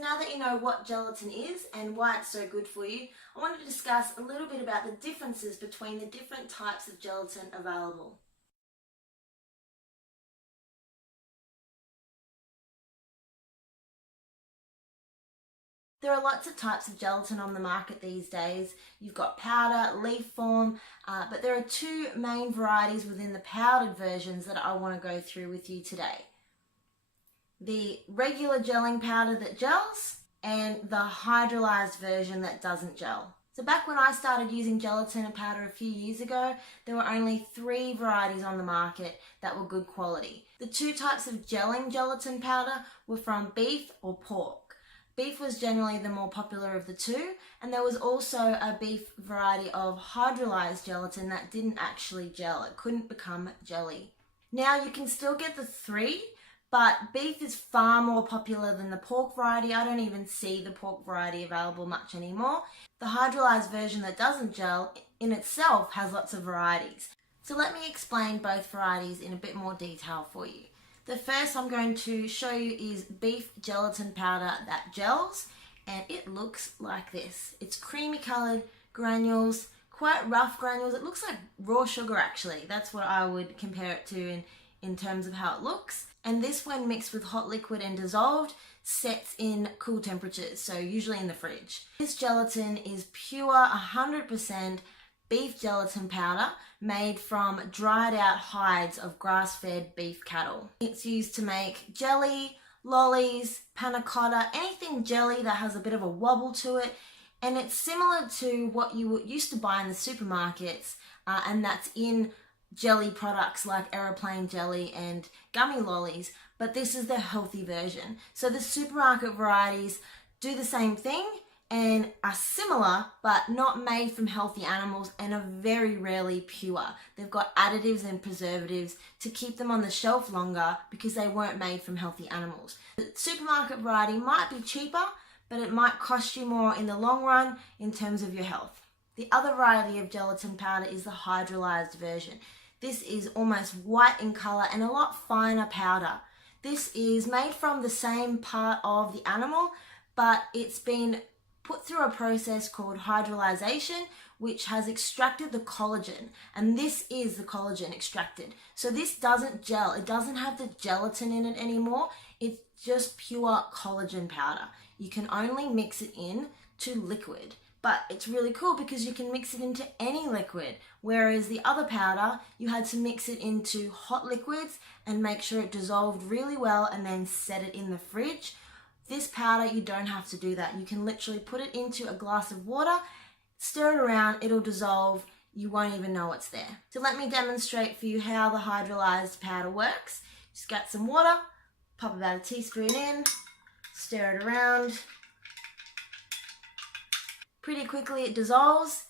Now that you know what gelatin is and why it's so good for you, I want to discuss a little bit about the differences between the different types of gelatin available. There are lots of types of gelatin on the market these days. You've got powder, leaf form, but there are two main varieties within the powdered versions that I want to go through with you today. The regular gelling powder that gels and the hydrolyzed version that doesn't gel. So back when I started using gelatin and powder a few years ago, there were only 3 varieties on the market that were good quality. The 2 types of gelling gelatin powder were from beef or pork. Beef was generally the more popular of the 2, and there was also a beef variety of hydrolyzed gelatin that didn't actually gel. It couldn't become jelly. Now you can still get the 3, but beef is far more popular than the pork variety. I don't even see the pork variety available much anymore. The hydrolyzed version that doesn't gel in itself has lots of varieties. So let me explain both varieties in a bit more detail for you. The first I'm going to show you is beef gelatin powder that gels, and it looks like this. It's creamy coloured granules, quite rough granules. It looks like raw sugar actually. That's what I would compare it to in terms of how it looks. And this, when mixed with hot liquid and dissolved, sets in cool temperatures, so usually in the fridge. This gelatin is pure 100% beef gelatin powder made from dried out hides of grass-fed beef cattle. It's used to make jelly, lollies, panna cotta, anything jelly that has a bit of a wobble to it. And it's similar to what you used to buy in the supermarkets, and that's in jelly products like aeroplane jelly and gummy lollies, but this is the healthy version. So the supermarket varieties do the same thing and are similar, but not made from healthy animals and are very rarely pure. They've got additives and preservatives to keep them on the shelf longer because they weren't made from healthy animals. The supermarket variety might be cheaper, but it might cost you more in the long run in terms of your health. The other variety of gelatin powder is the hydrolyzed version. This is almost white in colour and a lot finer powder. This is made from the same part of the animal, but it's been put through a process called hydrolyzation, which has extracted the collagen, and this is the collagen extracted. So this doesn't gel. It doesn't have the gelatin in it anymore. It's just pure collagen powder. You can only mix it in to liquid. But it's really cool because you can mix it into any liquid, whereas the other powder, you had to mix it into hot liquids and make sure it dissolved really well and then set it in the fridge. This powder, you don't have to do that. You can literally put it into a glass of water, stir it around, it'll dissolve, you won't even know it's there. So let me demonstrate for you how the hydrolyzed powder works. Just get some water, pop about a teaspoon in, stir it around. Pretty quickly it dissolves,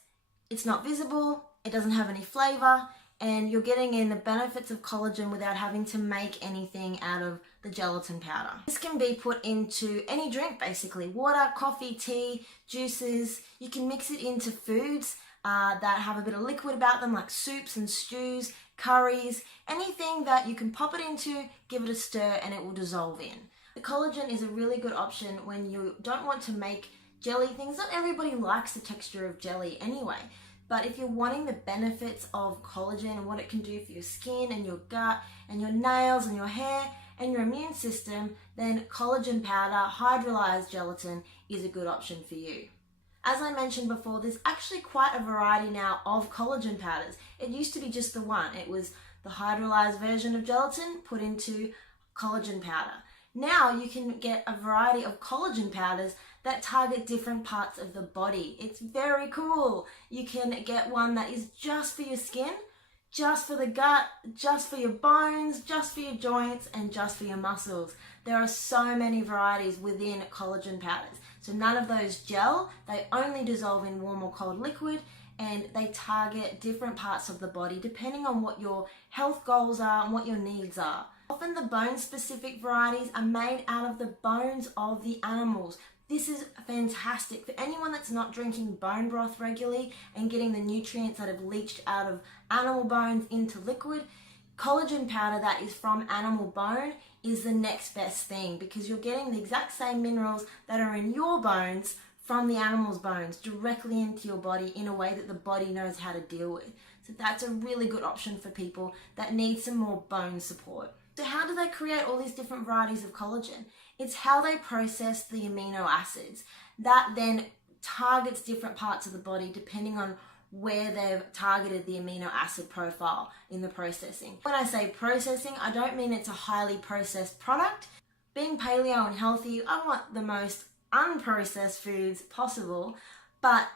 it's not visible, it doesn't have any flavour, and you're getting in the benefits of collagen without having to make anything out of the gelatin powder. This can be put into any drink basically, water, coffee, tea, juices. You can mix it into foods that have a bit of liquid about them, like soups and stews, curries, anything that you can pop it into, give it a stir and it will dissolve in. The collagen is a really good option when you don't want to make jelly things. Not everybody likes the texture of jelly anyway, but if you're wanting the benefits of collagen and what it can do for your skin and your gut and your nails and your hair and your immune system, then collagen powder, hydrolyzed gelatin is a good option for you. As I mentioned before, there's actually quite a variety now of collagen powders. It used to be just the one. It was the hydrolyzed version of gelatin put into collagen powder. Now you can get a variety of collagen powders that target different parts of the body. It's very cool. You can get one that is just for your skin, just for the gut, just for your bones, just for your joints, and just for your muscles. There are so many varieties within collagen powders. So none of those gel, they only dissolve in warm or cold liquid, and they target different parts of the body depending on what your health goals are and what your needs are. Often the bone-specific varieties are made out of the bones of the animals. This is fantastic for anyone that's not drinking bone broth regularly and getting the nutrients that have leached out of animal bones into liquid. Collagen powder that is from animal bone is the next best thing because you're getting the exact same minerals that are in your bones from the animal's bones directly into your body in a way that the body knows how to deal with. So that's a really good option for people that need some more bone support. So how do they create all these different varieties of collagen? It's how they process the amino acids. That then targets different parts of the body depending on where they've targeted the amino acid profile in the processing. When I say processing, I don't mean it's a highly processed product. Being paleo and healthy, I want the most unprocessed foods possible, but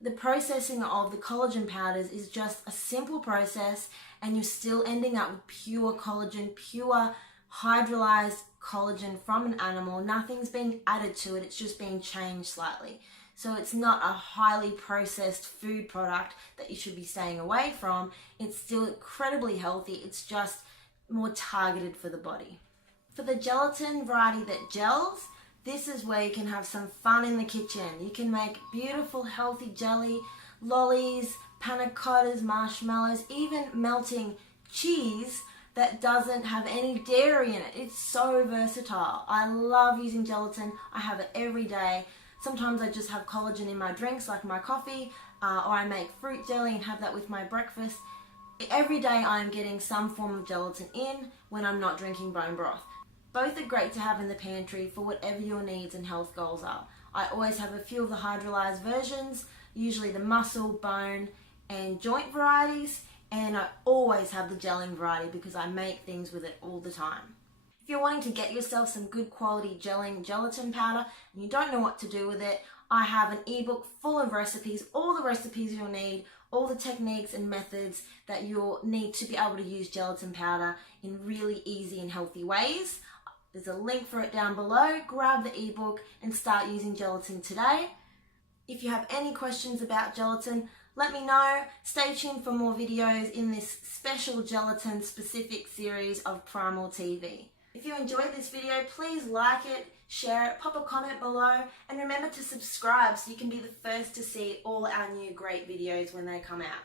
the processing of the collagen powders is just a simple process and you're still ending up with pure collagen, pure hydrolyzed collagen from an animal. Nothing's being added to it, it's just being changed slightly. So it's not a highly processed food product that you should be staying away from. It's still incredibly healthy, it's just more targeted for the body. For the gelatin variety that gels, this is where you can have some fun in the kitchen. You can make beautiful healthy jelly, lollies, panna cottas, marshmallows, even melting cheese that doesn't have any dairy in it. It's so versatile. I love using gelatin. I have it every day. Sometimes I just have collagen in my drinks like my coffee, or I make fruit jelly and have that with my breakfast. Every day I'm getting some form of gelatin in when I'm not drinking bone broth. Both are great to have in the pantry for whatever your needs and health goals are. I always have a few of the hydrolyzed versions, usually the muscle, bone and joint varieties, and I always have the gelling variety because I make things with it all the time. If you're wanting to get yourself some good quality gelling gelatin powder and you don't know what to do with it, I have an ebook full of recipes, all the recipes you'll need, all the techniques and methods that you'll need to be able to use gelatin powder in really easy and healthy ways. There's a link for it down below. Grab the ebook and start using gelatin today. If you have any questions about gelatin, let me know. Stay tuned for more videos in this special gelatin specific series of Primal TV. If you enjoyed this video, please like it, share it, pop a comment below, and remember to subscribe so you can be the first to see all our new great videos when they come out.